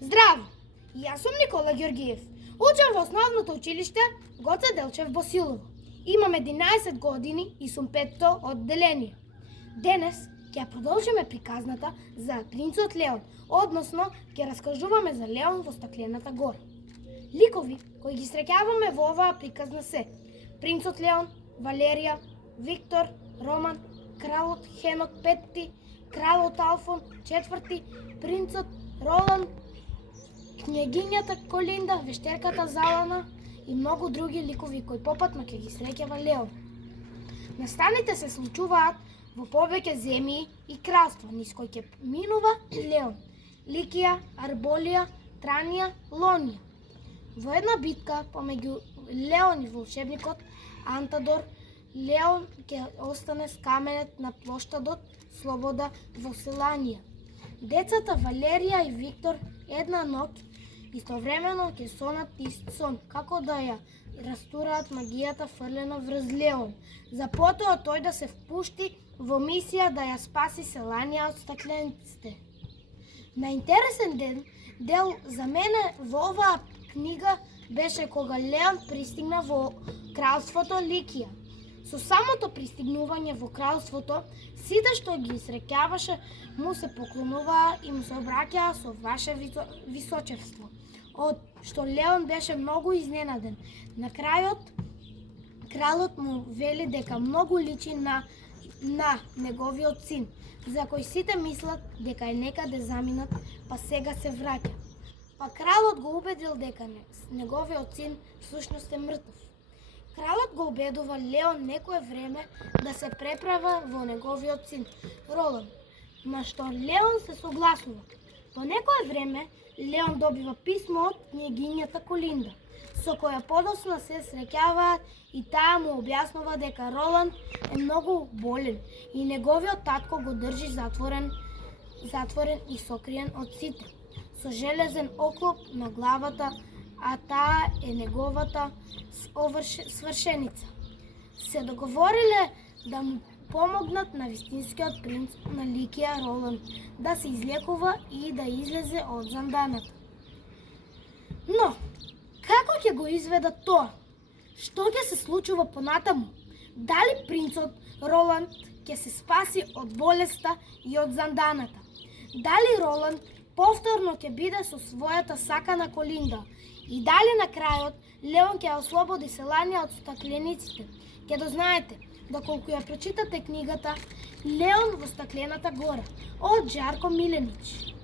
Здраво! Јас сум Никола Ѓоргиев. Учам во основното училиште Гоце Делчев Босилово. Имам 11 години и сум 5-то одделение. Денес ќе продолжиме приказната за принцот Леон, односно ќе раскажуваме за Леон во стаклената гора. Ликови кои ги среќаваме во оваа приказна се принцот Леон, Валерија, Виктор, Роман, кралот Хенок Петти, кралот Алфон Четврти, принцот Роланд, княгињата Колинда, вештерката Залана и многу други ликови кои попатно ќе ги среќава Леон. Настаните се случуваат во повеќе земји и кралства низ кои ќе минува Леон: Ликија, Арболија, Транија, Лонија. Во една битка помеѓу Леон и волшебникот Антадор, Леон ќе остане скаменет на плоштадот Слобода во Селанија. Децата Валерија и Виктор една ноќ истовремено ќе сонат ист сон, како да ја растураат магијата фрлена врз Леон, за потоа тој да се впушти во мисија да ја спаси Селанија од стаклениците. Најинтересен дел за мене во оваа книга беше кога Леон пристигна во кралството Ликија. Со самото пристигнување во кралството, сите што ги среќаваше му се поклонуваа и му се обраќаа со ваше височевство. Од што Леон беше многу изненаден. На крајот, кралот му вели дека многу личи на неговиот син, за кој сите мислат дека е некаде заминат, па сега се враќа. Па кралот го убедил дека неговиот син всушност е мртов. Кралот го убедува Леон некое време да се преправа во неговиот син Роланд, на што Леон се согласува. По некое време Леон добива писмо од княгињата Колинда, со која подоцна се среќаваат и таа му објаснува дека Роланд е многу болен и неговиот татко го држи затворен и сокриен од сите, со железен оклоп на главата, а таа е неговата свршеница. Се договориле да му помогнат на вистинскиот принц на Ликија Роланд да се излекува и да излезе од занданата. Но, како ќе го изведат тоа? Што ќе се случува понатаму? Дали принцот Роланд ќе се спаси од болеста и од занданата? Дали Роланд повторно ќе биде со својата сакана Колинда? И дали на крајот Леон ќе ослободи Селанија од стаклениците? Ќе дознаете доколку ја прочитате книгата Леон во стаклената гора од Жарко Миленич.